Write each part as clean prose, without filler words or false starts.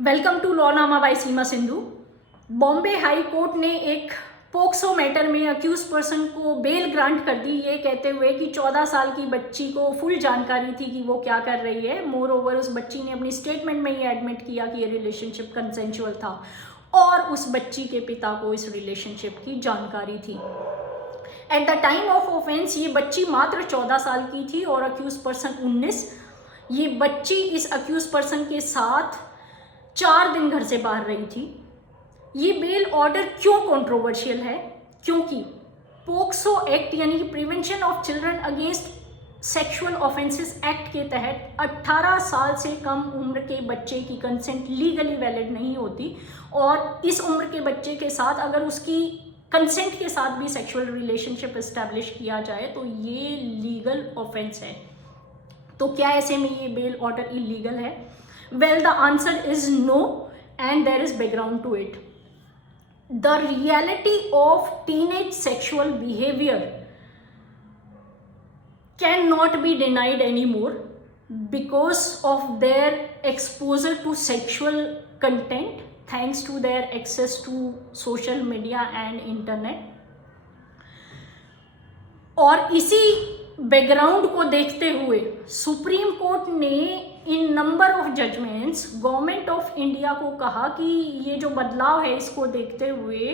Welcome to Lawnama by Seema Sindhu. Bombay high court ने एक POCSO matter में अक्यूज पर्सन को बेल ग्रांट कर दी, ये कहते हुए कि 14 साल की बच्ची को फुल जानकारी थी कि वो क्या कर रही है। मोर ओवर उस बच्ची ने अपनी स्टेटमेंट में ये एडमिट किया कि ये रिलेशनशिप कंसेंशुअल था और उस बच्ची के पिता को इस रिलेशनशिप की जानकारी थी। At the time of offence ये बच्ची मात्र 14 साल की थी और अक्यूज पर्सन 19। ये बच्ची इस अक्यूज पर्सन के साथ 4 दिन घर से बाहर रही थी। ये बेल ऑर्डर क्यों कंट्रोवर्शियल है? क्योंकि पोक्सो एक्ट यानी कि prevention of children against sexual offences act के तहत 18 साल से कम उम्र के बच्चे की कंसेंट लीगली वैलिड नहीं होती और इस उम्र के बच्चे के साथ अगर उसकी कंसेंट के साथ भी सेक्सुअल रिलेशनशिप एस्टैब्लिश किया जाए तो ये लीगल ऑफेंस है। तो क्या ऐसे में ये बेल ऑर्डर इलीगल है? Well, the answer is no, and there is background to it. The reality of teenage sexual behavior cannot be denied anymore because of their exposure to sexual content thanks to their access to social media and internet. और इसी background को देखते हुए Supreme Court ने in number of judgements government of India को कहा कि ये जो बदलाव है इसको देखते हुए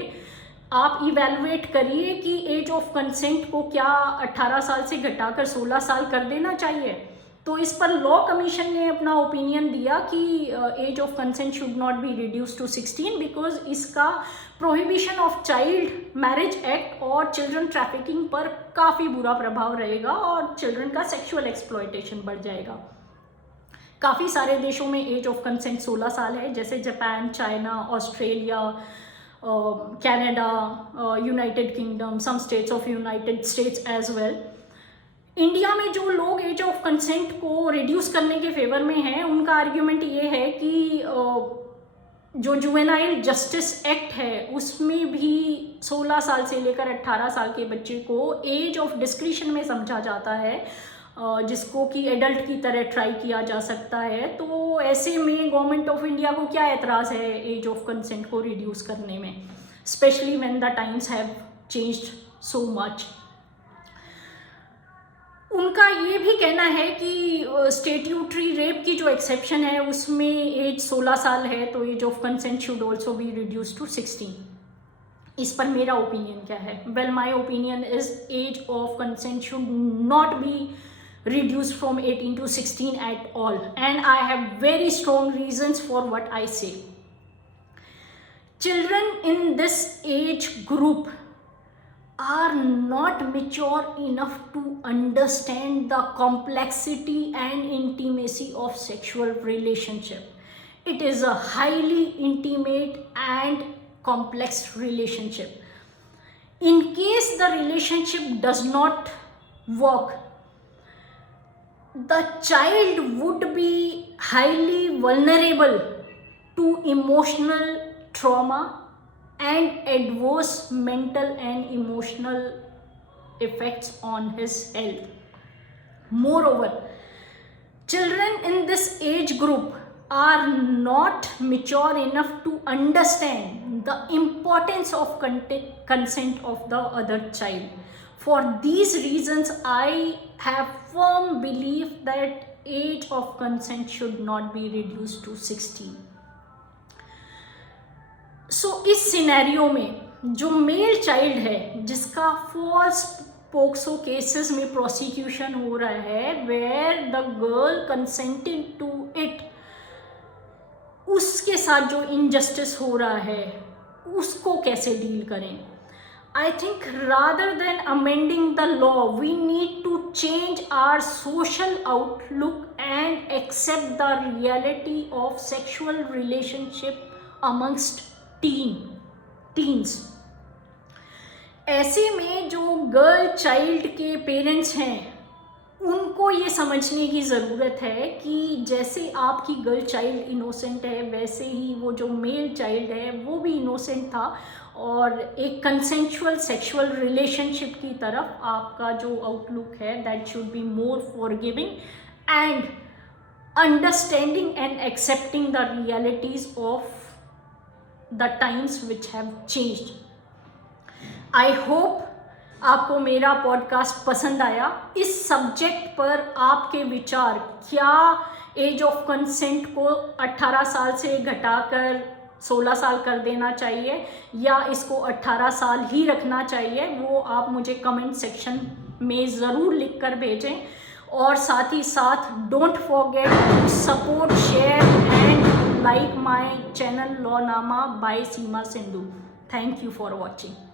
आप इवेलुएट करिए कि एज ऑफ कंसेंट को क्या 18 साल से घटाकर 16 साल कर देना चाहिए। तो इस पर लॉ कमीशन ने अपना ओपिनियन दिया कि age of consent should not be reduce to 16 because इसका prohibition of child marriage act और चिल्ड्रन ट्रैफिकिंग पर काफ़ी बुरा प्रभाव रहेगा और चिल्ड्रन का सेक्सुअल एक्सप्लॉयटेशन बढ़ जाएगा। काफ़ी सारे देशों में एज ऑफ कंसेंट 16 साल है, जैसे Japan, China, Australia, Canada, United Kingdom, some states of United States as well. India में जो लोग एज ऑफ कंसेंट को रिड्यूस करने के फेवर में हैं उनका आर्ग्यूमेंट ये है कि जो जुवेनाइल जस्टिस एक्ट है उसमें भी 16 साल से लेकर 18 साल के बच्चे को एज ऑफ डिस्क्रिशन में समझा जाता है, जिसको कि एडल्ट की तरह ट्राई किया जा सकता है। तो ऐसे में गवर्नमेंट ऑफ इंडिया को क्या एतराज़ है एज ऑफ कंसेंट को रिड्यूस करने में, specially when the times have changed so much. उनका ये भी कहना है कि स्टेट्यूटरी रेप की जो एक्सेप्शन है उसमें एज 16 साल है, तो age of consent should also be reduce to 16। इस पर मेरा ओपिनियन क्या है? Well, my opinion is age of consent should not be reduced from 18 to 16 at all, and I have very strong reasons for what I say. Children in this age group are not mature enough to understand the complexity and intimacy of sexual relationship. It is a highly intimate and complex relationship. In case the relationship does not work, the child would be highly vulnerable to emotional trauma and adverse mental and emotional effects on his health. Moreover, children in this age group are not mature enough to understand the importance of consent of the other child. For these reasons, I have firm belief that age of consent should not be reduced to 16. So इस scenario में जो male child है जिसका false POCSO cases में prosecution हो रहा है, where the girl consented to it, उसके साथ जो इनजस्टिस हो रहा है उसको कैसे डील करें? I think rather than amending the law, we need to change our social outlook and accept the reality of sexual relationship amongst teens. ऐसे में जो गर्ल चाइल्ड के पेरेंट्स हैं उनको ये समझने की ज़रूरत है कि जैसे आपकी गर्ल चाइल्ड इनोसेंट है वैसे ही वो जो मेल चाइल्ड है वो भी इनोसेंट था और एक कंसेंशुअल सेक्सुअल रिलेशनशिप की तरफ आपका जो आउटलुक है that should be more forgiving and understanding and accepting the realities of the times which have changed. I hope आपको मेरा पॉडकास्ट पसंद आया। इस सब्जेक्ट पर आपके विचार, क्या एज ऑफ कंसेंट को 18 साल से घटाकर 16 साल कर देना चाहिए या इसको 18 साल ही रखना चाहिए, वो आप मुझे कमेंट सेक्शन में ज़रूर लिख कर भेजें। और साथ ही साथ don't forget to support, share and like my channel Lawnama by Seema Sindhu. Thank you for watching.